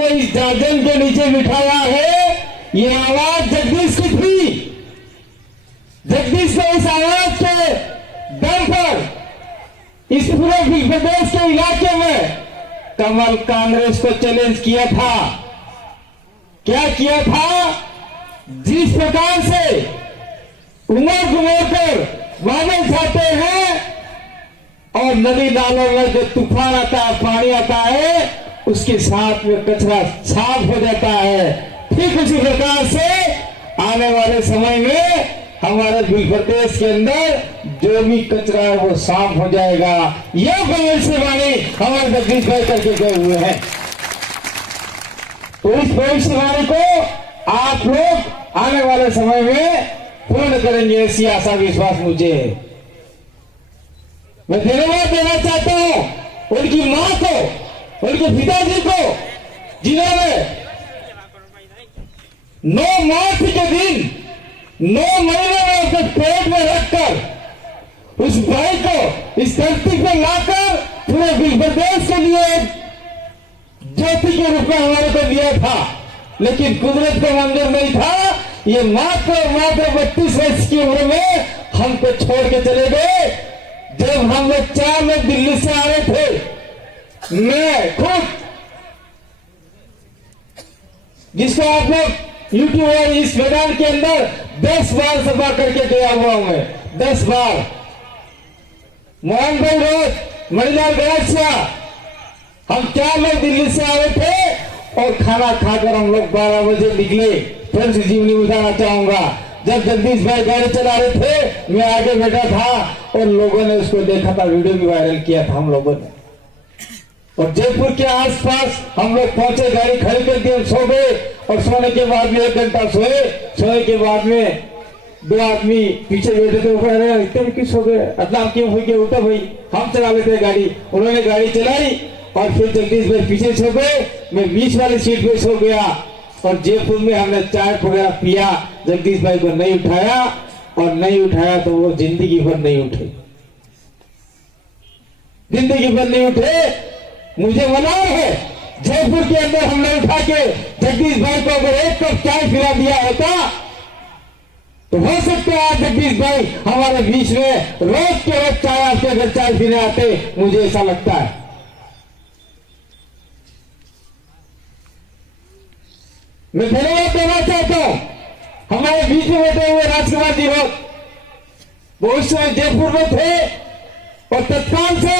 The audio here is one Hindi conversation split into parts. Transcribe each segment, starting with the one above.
इस दार्जन के नीचे बिठाया है, ये आवाज जगदीश की थी। जगदीश ने इस आवाज के दम पर इस पूरे प्रदेश के इलाके में कमल कांग्रेस को चैलेंज किया था। क्या किया था? जिस प्रकार से उमड़ घुमड़ कर बादल छाते हैं और नदी नालों में जो तूफान आता है, पानी आता है, उसके साथ में कचरा साफ हो जाता है, ठीक उसी प्रकार से आने वाले समय में हमारे प्रदेश के अंदर जो भी कचरा है वो साफ हो जाएगा। यह भविष्यवाणी हमारे जगदीश भाई करके गए हुए हैं। तो इस भविष्यवाणी को आप लोग आने वाले समय में पूर्ण करेंगे, ऐसी आशा विश्वास मुझे है। मैं धन्यवाद देना चाहता हूं उनकी मां को, उनके पिताजी को, जिन्होंने 9 मार्च के दिन 9 महीने में उसे पेट में रखकर उस भाई को इस धरती पर लाकर पूरे प्रदेश के लिए ज्योति के रूप में हमारे को दिया था। लेकिन कुदरत को मंजूर नहीं था। ये मात्र 32 वर्ष की उम्र में हमको छोड़ के चले गए। जब हम लोग 4 लोग दिल्ली से आ रहे थे, मैं खुद, जिसको आप लोग यूट्यूब और इस मैदान के अंदर 10 बार सभा करके गया हुआ हूं मैं, 10 बार। मोहन भाई रोज, मणिलाल गरासिया, हम 4 लोग दिल्ली से आ रहे थे और खाना खाकर हम लोग 12 बजे निकले। फिर से जीवनी बताना चाहूंगा, जब जगदीश भाई गाड़ी चला रहे थे, मैं आगे बैठा था और लोगों ने उसको देखा था, वीडियो भी वायरल किया था हम लोगों ने। और जयपुर के आसपास हम लोग पहुंचे, गाड़ी खड़ी करके हम सो गए और सोने के बाद में 1 घंटा सोए। सोने के बाद में 2 आदमी पीछे बैठे थे, वो कह रहे इतने क्यों सो गए, अदला क्यों हो गया, उठो भाई, हम चला लेते गाड़ी। उन्होंने गाड़ी चलाई और फिर जगदीश भाई पीछे सो गए, मैं बीच वाली सीट पे सो गया। और जयपुर में हमने चाय वगैरह पिया, जगदीश भाई को नहीं उठाया, और नहीं उठाया तो वो जिंदगी भर नहीं उठे, जिंदगी भर नहीं उठे। मुझे मनार है, जयपुर के अंदर हमने उठा के जगदीश भाई को अगर 1 कप चाय पिला दिया होता तो हो सकता है आज जगदीश भाई हमारे बीच में रोज के रोज चाय आपके घर चाय पीने आते, मुझे ऐसा लगता है। मैं धन्यवाद देना चाहता हूं हमारे बीच में बैठे हुए राजकुमार जी लोग, वो उस समय जयपुर में थे और तत्काल से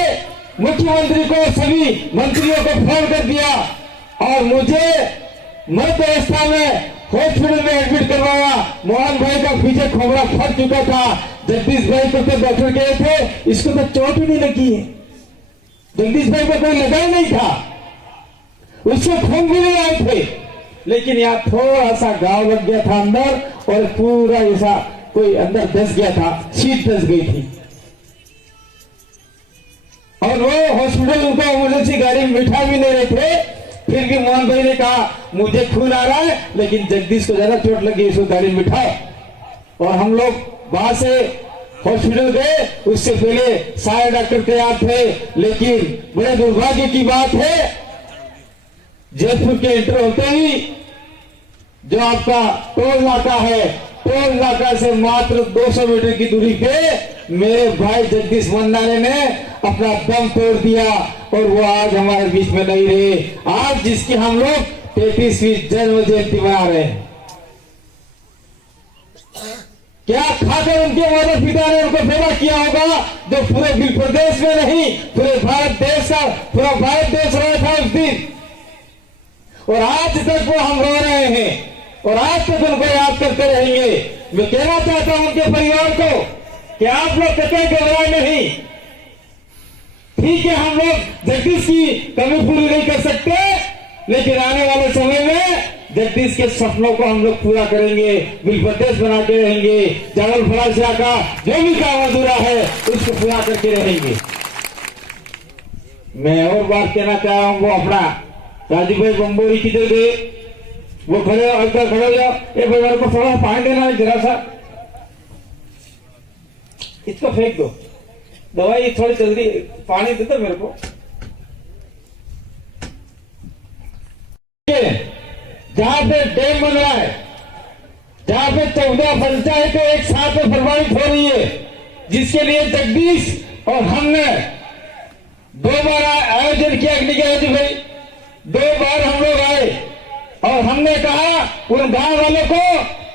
मुख्यमंत्री को, सभी मंत्रियों को फोन कर दिया और मुझे मृत अवस्था में हॉस्पिटल में एडमिट करवाया। मोहन भाई का पीछे खोपड़ा फट चुका था। जगदीश भाई को तो डॉक्टर गए थे, इसको तो चोट ही नहीं लगी है, जगदीश भाई को कोई लगा ही नहीं था, उससे खून भी नहीं आए थे, लेकिन यहाँ थोड़ा सा घाव लग गया था अंदर और पूरा ऐसा कोई अंदर धस गया था, सीट धस गई थी। और वो हॉस्पिटल उनको इमरजेंसी गाड़ी में बिठा भी नहीं रहे थे। फिर भी मोहन भाई ने कहा मुझे खून आ रहा है, लेकिन जगदीश को ज्यादा चोट लगी, इसको गाड़ी में बिठाओ। और हम लोग वहां से हॉस्पिटल गए। उससे पहले सारे डॉक्टर तैयार थे, लेकिन बड़े दुर्भाग्य की बात है, जयपुर के एंटर होते ही जो आपका टोल नाका है, टोल नाका से मात्र 200 मीटर की दूरी पे मेरे भाई जगदीश मंडाने ने अपना दम तोड़ दिया और वो आज हमारे बीच में नहीं रहे। आज जिसकी हम लोग 33वीं जन्म जयंती मना रहे हैं, क्या खाकर उनके माता पिता ने उनको पैदा किया होगा, जो पूरे प्रदेश में नहीं पूरे भारत देश का, पूरा भारत देश रहा था उस दिन। और आज तक वो हम रो रहे हैं और आज तक उनको याद करते रहेंगे। मैं कहना चाहता हूं उनके परिवार को कि आप लोग कतई घबराए नहीं। ठीक है, हम लोग जगदीश की कमी पूरी नहीं कर सकते, लेकिन आने वाले समय में जगदीश के सपनों को हम लोग पूरा करेंगे, बिल प्रदेश बना के रहेंगे। चावल फलाशिया का जो भी काम अधूरा है उसको पूरा करके रहेंगे। मैं और बात कहना चाह रहा हूं, वो अपना राजीव भाई बम्बोरी किधर गए, वो खड़े हो, खड़े हो जाओ। ए भाई मेरे को थोड़ा पानी देना है जरा सा, इसको फेंक दो, दवाई थोड़ी जल्दी पानी दे दो मेरे को। जहां पे डैम बन रहा है, जहां पे 14 पंचायतें एक साथ में प्रभावित हो रही है, जिसके लिए जगदीश और हमने 2 बार आयोजन किया जी भाई। 2 बार हम लोग आए और हमने कहा उन गांव वालों को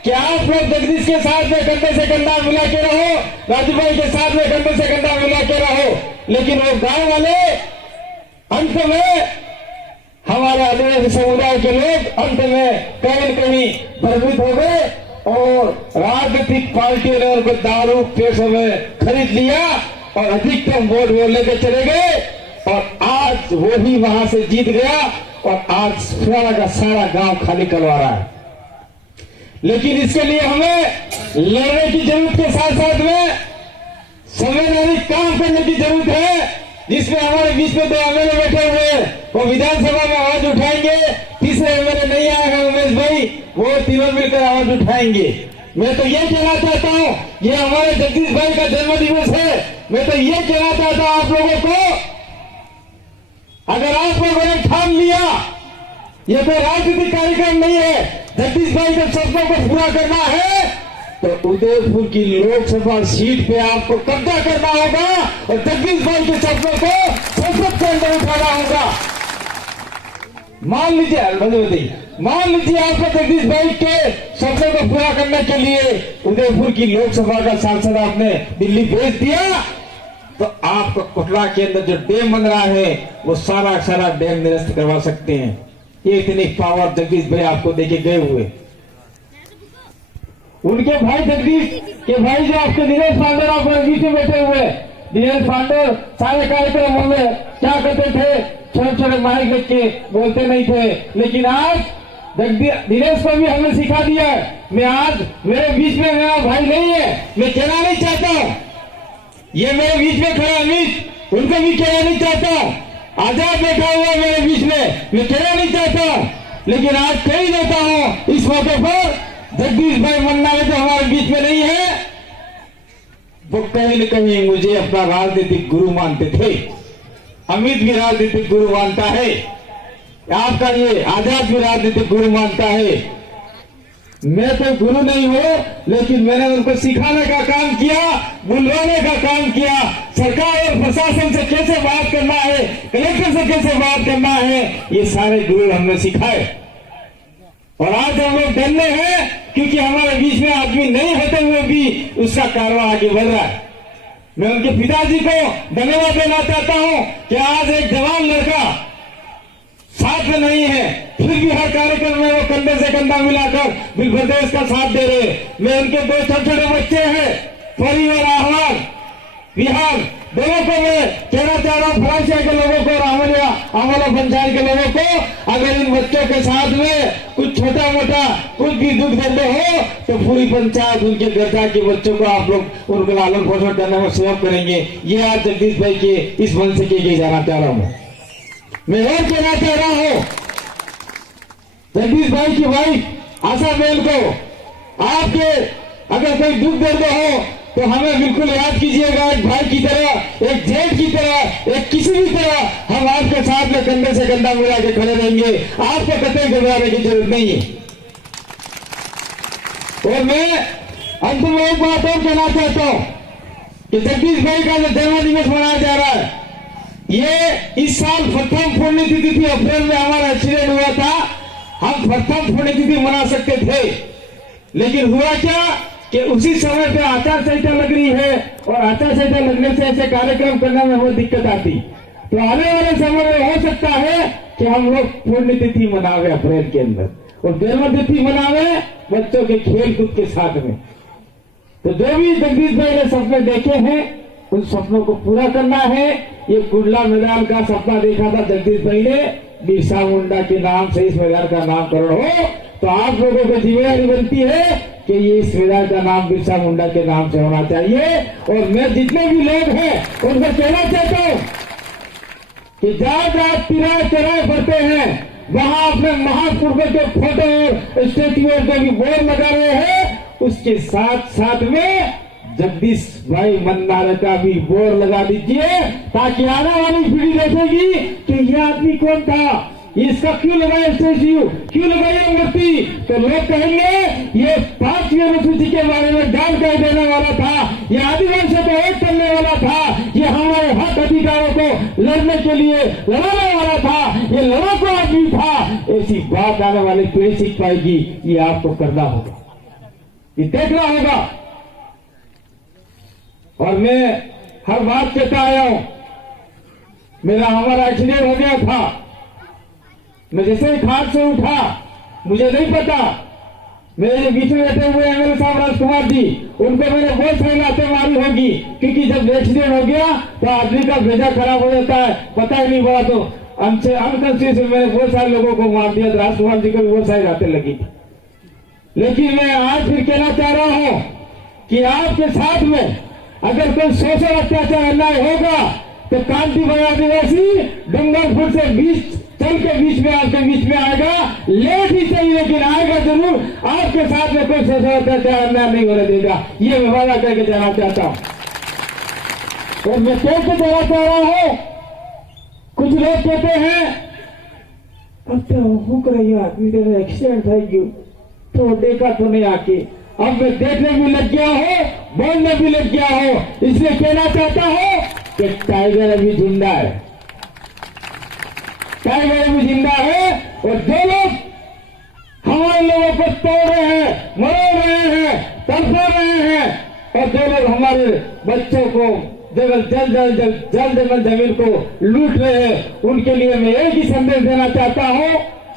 कि आप लोग जगदीश के साथ में कंधे से कंधा मिला के रहो, राजू भाई के साथ में कंधे से कंधा मिला के रहो। लेकिन वो गांव वाले अंत में, हमारे आदिवासी समुदाय के लोग अंत में कहीं न कहीं भ्रमित हो गए और राजनीतिक पार्टियों ने उनको दारू पैसों में खरीद लिया और अधिकतम वोट वो लेकर चले गए और आज वो ही वहां से जीत गया और आज सारा का सारा गांव खाली करवा रहा है। लेकिन इसके लिए हमें लड़ने की जरूरत के साथ साथ में संवैधानिक काम करने की जरूरत है, जिसमें हमारे बीच में 2 एमएलए बैठे हुए हैं, वो विधानसभा में आवाज उठाएंगे। तीसरे एमएलए नहीं आए हैं उमेश भाई, वो तीनों मिलकर आवाज उठाएंगे। मैं तो ये कहना चाहता हूँ, ये हमारे जगदीश भाई का जन्म दिवस है। मैं तो ये कहना चाहता हूँ आप लोगों को, अगर आप लोगों ने ठान लिया, ये कोई राजनीतिक कार्यक्रम नहीं है, जगदीश भाई के सपनों को पूरा करना है तो उदयपुर की लोकसभा सीट पे आपको कब्जा करना होगा और जगदीश भाई के सपनों को संसद के अंदर उठाना होगा। मान लीजिए आपको जगदीश भाई के सपनों को पूरा करने के लिए उदयपुर की लोकसभा का सांसद आपने दिल्ली भेज दिया, तो आपको कोटला के अंदर जो डैम बन रहा है वो सारा डैम निरस्त करवा सकते हैं। ये इतनी पावर जगदीश भाई आपको देके गए हुए। उनके भाई जगदीश के भाई जो आपके दिनेश पांडे आपके बीच में बैठे हुए, दिनेश पांडे सारे कार्यक्रमों में क्या करते थे, छोटे माइक लेके के बोलते नहीं थे। लेकिन आज दिनेश को भी हमने सिखा दिया है। मैं आज मेरे बीच में मेरा भाई नहीं है, मैं कहना नहीं चाहता, ये मेरे बीच में खड़ा अमित, उनको भी कहना नहीं चाहता। आजाद बैठा हुआ मेरे बीच में, मैं कहना नहीं चाहता, लेकिन आज कह देता हूं इस मौके पर, जगदीश भाई मन्ना जो हमारे बीच में नहीं है, वो कहीं न कहीं मुझे अपना राजनीतिक गुरु मानते थे। अमित भी राजनीतिक गुरु मानता है, आपका ये आजाद भी राजनीतिक गुरु मानता है। मैं तो गुरु नहीं हूं, लेकिन मैंने उनको सिखाने का काम किया, बुलवाने का काम किया, सरकार और प्रशासन से कैसे बात करना है, कलेक्टर से कैसे बात करना है, ये सारे गुरु हमने सिखाए। और आज हम लोग डरने हैं क्योंकि हमारे बीच में आदमी नहीं होते हुए भी उसका कारवां आगे बढ़ रहा है। मैं उनके पिताजी को धन्यवाद देना चाहता हूं कि आज एक जवान लड़का साथ में नहीं है, फिर भी हर कार्यक्रम में वो कंधे से कंधा मिलाकर प्रदेश का साथ दे रहे। मैं उनके 2 छोटे बच्चे हैं, परी और आह्लाद बिहार, दोनों को मैं कहना चाह रहा हूँ, फरासिया के लोगों को और आमला पंचायत के लोगों को, अगर इन बच्चों के साथ में कुछ छोटा मोटा कुछ भी दुख दर्द हो तो पूरी पंचायत उनके गर्जा के बच्चों को आप लोग उनको लालन पोषण करने में सहयोग करेंगे। ये आज जगदीश भाई के इस मन से के जाना चाह रहा हूँ। मैं और कहना चाह रहा हूं जगदीश भाई की वाइफ आशा बहन को, आपके अगर कोई दुख दर्द हो तो हमें बिल्कुल याद कीजिएगा, एक भाई की तरह, एक जेठ की तरह, एक किसी भी तरह हम आपके साथ में कंधे से कंधा मिला के खड़े रहेंगे। आपको कतई घबराने की जरूरत नहीं है। और मैं अंत में एक बात और कहना चाहता हूं कि जगदीश भाई का जो जन्म दिवस मनाया जा रहा है, ये इस साल प्रथम पुण्यतिथि थी, अप्रैल में हमारा एक्सीडेंट हुआ था, हम प्रथम पुण्यतिथि मना सकते थे, लेकिन हुआ क्या कि उसी समय पे आचार संहिता लग रही है और आचार संहिता लगने से ऐसे कार्यक्रम करने में बहुत दिक्कत आती। तो आने वाले समय में हो सकता है कि हम लोग पुण्यतिथि मनावे अप्रैल के अंदर और जन्म तिथि मनावे बच्चों के खेल कूद के साथ में। तो जो भी जगदीश भाई ने सपने देखे हैं उन सपनों को पूरा करना है। ये कुंडला मैदान का सपना देखा था जगदीश भाई ने, बिरसा मुंडा के नाम से इस मैदान का नामकरण हो, तो आप लोगों को जिम्मेदारी बनती है कि ये इस मैदान का नाम बिरसा मुंडा के नाम से होना चाहिए। और मैं जितने भी लोग हैं उनको कहना चाहता हूँ कि जहाँ जहाँ तिराए पड़ते हैं वहाँ अपने महापुरुषों के फोटो और स्टेच्यू जो भी बोर्ड लगा रहे हैं, उसके साथ साथ में जगदीश भाई मन्नार का भी बोर्ड लगा दीजिए, ताकि आने वाली पीढ़ी देखेगी कि यह आदमी कौन था, इसका क्यों लगाया स्टेच्यू, क्यों लगाया मूर्ति? तो लोग कहेंगे ये 5वीं अनुसूची के बारे में गान कह देने वाला था, ये आदिवासियों को एक करने वाला था, ये हमारे हक अधिकारों को लड़ने के लिए लड़ाने वाला था, ये लड़ाकू आदमी था। ऐसी बात आने वाली पीढ़ी सीख पाएगी। ये आपको करना होगा, ये देखना होगा। और मैं हर बात कहता आया हूं, हमारा एक्सीडेंट हो गया था, मैं जैसे ही खाट से उठा, मुझे नहीं पता, मेरे जो बीच में बैठे हुए एमएलए साहब राजकुमार जी, उनको मैंने बहुत सारी लातें मारी होगी, क्योंकि जब एक्सीडेंट हो गया तो आदमी का भेजा खराब हो जाता है, पता ही नहीं पड़ा, तो अनकॉन्शियस मैंने बहुत सारे लोगों को मार दिया। राजकुमार जी को भी बहुत सारी लातें लगी। लेकिन मैं आज फिर कहना चाह रहा हूं कि आपके साथ में अगर कोई सोशल अत्याचार अन्याय होगा तो कांतिपुर आदिवासी डूंगरपुर से चल के बीच में आपके बीच में आएगा, लेट ही सही लेकिन आएगा जरूर। आपके साथ में कोई सोशल अत्याचार अन्याय नहीं होने देगा, ये मैं वादा करके जाना चाहता हूं। और मैं कह के जाना चाह रहा हूं, कुछ लोग कहते हैं अब तो भूख रही है आदमी, एक्सीडेंट है क्यों, तो देखा तो नहीं आके। अब मैं देखने भी लग गया हूं, बोलने भी लग गया हूं, इसलिए कहना चाहता हूं कि टाइगर अभी जिंदा है, टाइगर अभी जिंदा है। और जो लोग हमारे लोगों को तोड़ रहे हैं, मरोड़ रहे हैं, तड़पा रहे हैं, और जो लोग हमारे बच्चों को जल जमीन को लूट रहे हैं, उनके लिए मैं एक ही संदेश देना चाहता हूं,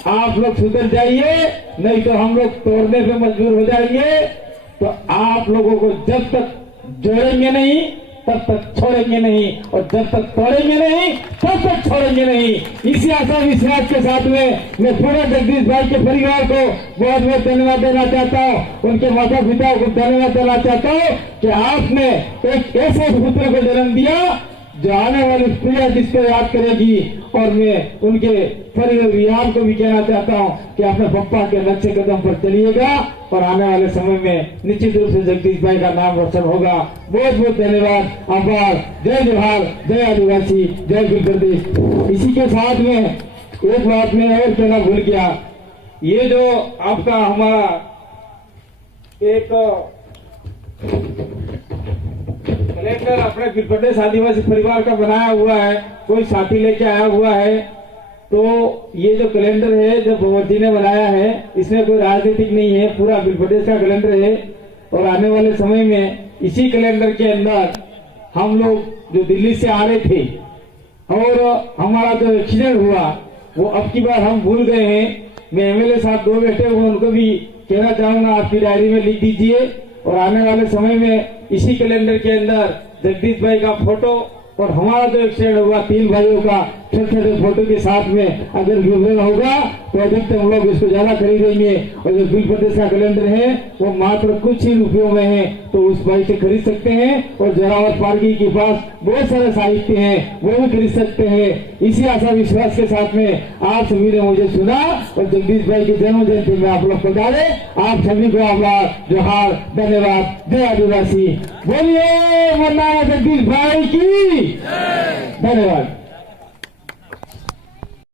आप लोग सुधर जाइए, नहीं तो हम लोग तोड़ने पे मजबूर हो जाएंगे। तो आप लोगों को जब तक जोड़ेंगे नहीं तब तक छोड़ेंगे नहीं, और जब तक तोड़ेंगे नहीं तब तक छोड़ेंगे नहीं। इसी आशा विश्वास के साथ में मैं पूरे जगदीश भाई के परिवार को बहुत बहुत धन्यवाद देना चाहता हूँ, उनके माता पिता को धन्यवाद देना चाहता हूँ कि आपने एक ऐसे पुत्र को जन्म दिया जो आने वाली पीढ़ी जिसको याद करेगी। और मैं उनके परिवार को भी कहना चाहता हूं कि अपने पप्पा के नक्शे कदम पर चलिएगा, और आने वाले समय में निश्चित रूप से जगदीश भाई का नाम रोशन होगा। बहुत बहुत धन्यवाद, आभार, जय जोहार, जय आदिवासी, जय गुरु प्रदेश। इसी के साथ में एक बात मैं और कहना भूल गया, ये जो आपका हमारा एक कैलेंडर अपने प्रदेश आदिवासी परिवार का बनाया हुआ है, कोई साथी लेके आया हुआ है, तो ये जो कैलेंडर है जो भंवर जी ने बनाया है, इसमें कोई राजनीतिक नहीं है, पूरा प्रदेश का कैलेंडर है। और आने वाले समय में इसी कैलेंडर के अंदर हम लोग जो दिल्ली से आ रहे थे और हमारा जो एक्सीडेंट हुआ वो अब की बार हम भूल गए हैं। मैं एमएलए साहब 2 बैठे हुए, उनको भी कहना चाहूंगा आपकी डायरी में लिख दीजिए, और आने वाले समय में इसी कैलेंडर के अंदर जगदीश भाई का फोटो और हमारा जो एक्सीडेंट हुआ 3 भाइयों का छोटे छोटे फोटो के साथ में अगर विवरण होगा तो अधिकतर हम लोग इसको ज्यादा खरीदेंगे। और जो बिल प्रदेश का कैलेंडर है वो मात्र कुछ ही रुपयों में है, तो उस भाई से खरीद सकते हैं। और जोरावर पार्की के पास बहुत सारे साहित्य हैं, वो भी खरीद सकते हैं। इसी आशा विश्वास के साथ में आप सभी ने मुझे सुना, और जगदीश भाई की जन्म जयंती में आप लोग पधारे। आप सभी को आभार, जोहार, धन्यवाद, जय आदिवासी। बोलिए वरना जगदीश भाई की धन्यवाद।